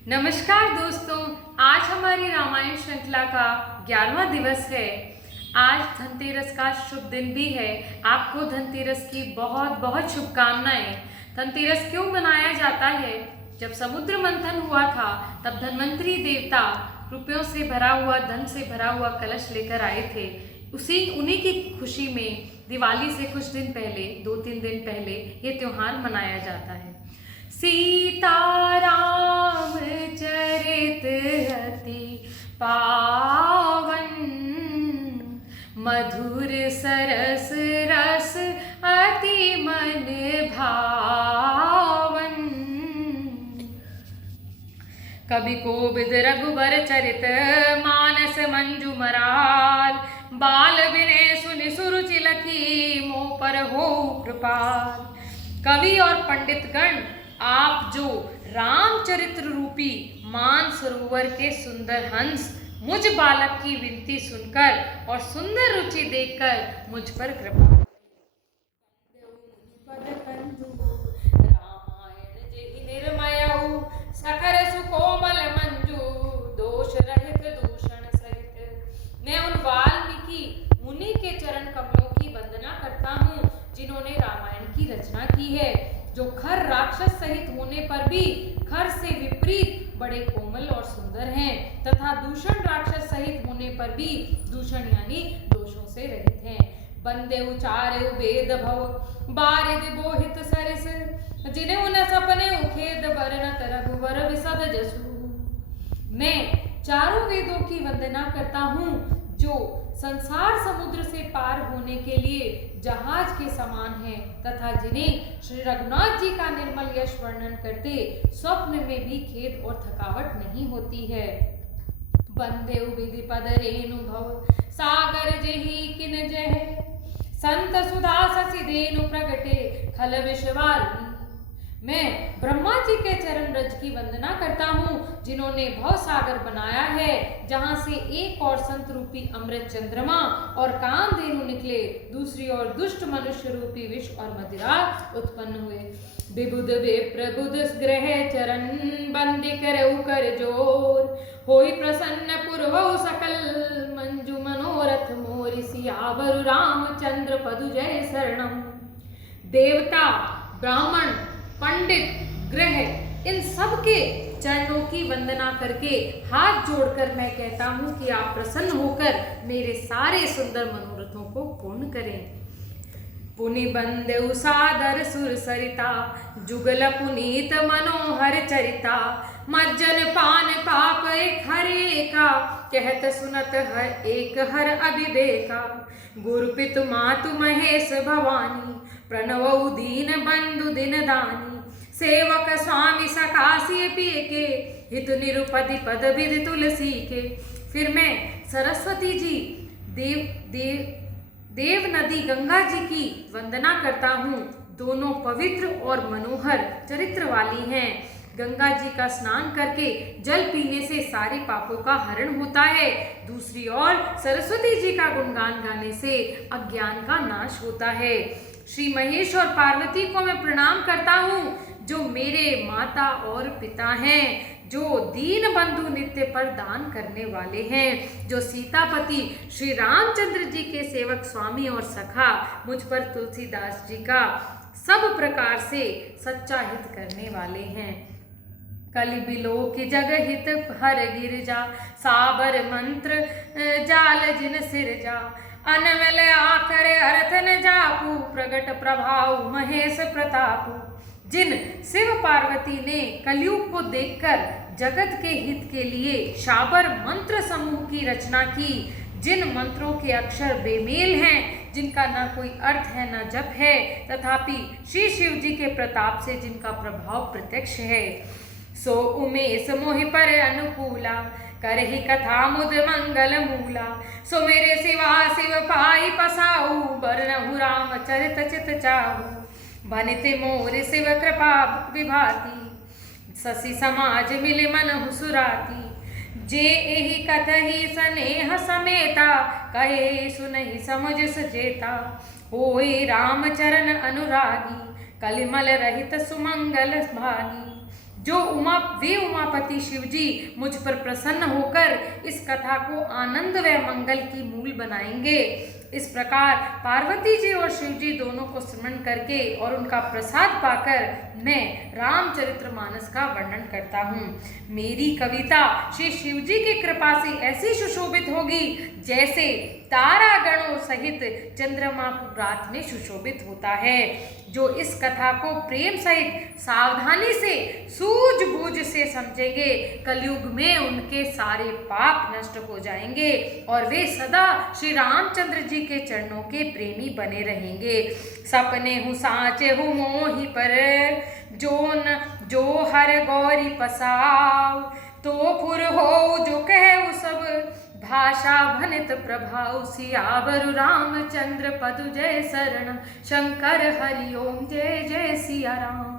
नमस्कार दोस्तों, आज हमारी रामायण श्रृंखला का 11वां दिवस है। आज धनतेरस का शुभ दिन भी है। आपको धनतेरस की बहुत बहुत शुभकामनाएं। धनतेरस क्यों मनाया जाता है? जब समुद्र मंथन हुआ था तब धन्वंतरी देवता रुपयों से भरा हुआ, धन से भरा हुआ कलश लेकर आए थे। उन्हीं की खुशी में दिवाली से कुछ दिन पहले, 2-3 दिन पहले ये त्योहार मनाया जाता है। सीताराम चरित अति पावन, मधुर सरस रस अति मन भावन। कवि कोविद रघुबर चरित मानस मंजू मराल, बाल विनय सुनि सुरुचि लखी मोह पर हो कृपाल। कवि और पंडित गण, आप जो रामचरित्र रूपी मानसरोवर के सुंदर हंस मुझ बालक की विनती सुनकर और सुंदर रुचि देखकर मुझ पर कृपा। रामायण जेहि निर्मयउ सकर सुकोमल मंजू, दोष रहित दूषण सहित। मैं उन वाल्मीकि मुनि के चरण कमलों की वंदना करता हूँ जिन्होंने रामायण की रचना की है, जो खर राक्षस सहित होने पर भी खर से विपरीत बड़े कोमल और सुंदर हैं, तथा दूषण राक्षस सहित होने पर भी दूषण यानी दोषों से रहित हैं। बंदे उचारे वेद भव बारिद बोहित सरिस, जिन्हें उन सपने उखेद बरनत रघुवर विसद जसु। मैं चारों वेदों की वंदना करता हूँ जो संसार समुद्र से पार होने के लिए जहाज के समान है, तथा जिन्हें श्री रघुनाथ जी का निर्मल यश वर्णन करते स्वप्न में भी खेद और थकावट नहीं होती है। बंदे विधि पद रेणु भव सागर जेहि किन जय, संत सुधा शशि धेनु प्रगटे खल विश्वारिणी। मैं ब्रह्मा जी के चरण रज की वंदना करता हूँ जिन्होंने भव सागर बनाया है, जहाँ से एक और संत रूपी अमृत चंद्रमा और कामधेनु निकले, दूसरी ओर दुष्ट मनुष्य रूपी विष और मदिरा उत्पन्न हुए। विबुध विप्रबुध ग्रह चरण बंदी कर जोर, होई प्रसन्न पुरवहु सकल मंजू मनोरथ मोरि, सियावर रामचंद्र पदु जय शरणम। देवता, ब्राह्मण, पंडित, ग्रह, इन सब के चरणों की वंदना करके हाथ जोड़कर मैं कहता हूँ कि आप प्रसन्न होकर मेरे सारे सुंदर मनोरथों को पूर्ण करें। पुनि बंदेउ सादर सुर सरिता, जुगल पुनीत मनोहर चरिता। मज्जन पान पाप एक हरे का, कहत सुनत हर एक हर अभिदेखा। गुरु पितु मातु महेश भवानी, प्रणवउ दीन बंधु दिन दानी। सेवक स्वामी सकासी पिय के, हित निरुपति पद विधि तुलसी के। फिर मैं सरस्वती जी, देव नदी गंगा जी की वंदना करता हूँ। दोनों पवित्र और मनोहर चरित्र वाली हैं। गंगा जी का स्नान करके जल पीने से सारे पापों का हरण होता है। दूसरी ओर सरस्वती जी का गुणगान गाने से अज्ञान का नाश होता है। श्री महेश और पार्वती को मैं प्रणाम करता हूँ जो मेरे माता और पिता हैं, जो दीन बंधु नित्य पर दान करने वाले हैं, जो सीतापति श्री रामचंद्र जी के सेवक स्वामी और सखा मुझ पर तुलसीदास जी का सब प्रकार से सच्चा हित करने वाले हैं। कलि बिलो की जग हित हर गिरजा, साबर मंत्र जाल जिन सिरजा। अनमल आकर अर्थ न जापू, प्रगट प्रभाव महेश प्रतापू। जिन शिव पार्वती ने कलयुग को देखकर जगत के हित के लिए शाबर मंत्र समूह की रचना की, जिन मंत्रों के अक्षर बेमेल हैं, जिनका ना कोई अर्थ है ना जप है, तथापि श्री शिव जी के प्रताप से जिनका प्रभाव प्रत्यक्ष है। सो उमेश मोहि पर अनुकूला, करहि कथा मुद मंगल मूला। सो मेरे सिवा शिव पाई पसाऊ, बरनहु राम चरित चित चाहू। बनिते मोर शिव कृपा विभाती, शशि समाज मिले मन सुराती। जे एहि कथहि सनेह समेता, कहे सुनहि समुझ सचेता। होई राम चरण अनुरागी, कलिमल रहित सुमंगल भागी। वे उमापति शिवजी मुझ पर प्रसन्न होकर इस कथा को आनंद व मंगल की मूल बनाएंगे। इस प्रकार पार्वती जी और शिव जी दोनों को स्मरण करके और उनका प्रसाद पाकर मैं रामचरितमानस का वर्णन करता हूँ। मेरी कविता श्री शिव जी की कृपा से ऐसी सुशोभित होगी जैसे तारा गणों सहित चंद्रमा रात में सुशोभित होता है। जो इस कथा को प्रेम सहित सावधानी से सूझबूझ से समझेंगे, कलयुग में उनके सारे पाप नष्ट हो जाएंगे और वे सदा श्री रामचंद्र जी के चरणों के प्रेमी बने रहेंगे। सपने हूँ साचे हूँ मोहि पर, जो हर गौरी पसाव, तो फुर हो जो कह सब, भाषा भनित प्रभाव। सियावर रामचंद्र पदु जय शरणम, शंकर हरि ओम जय जय सिया राम।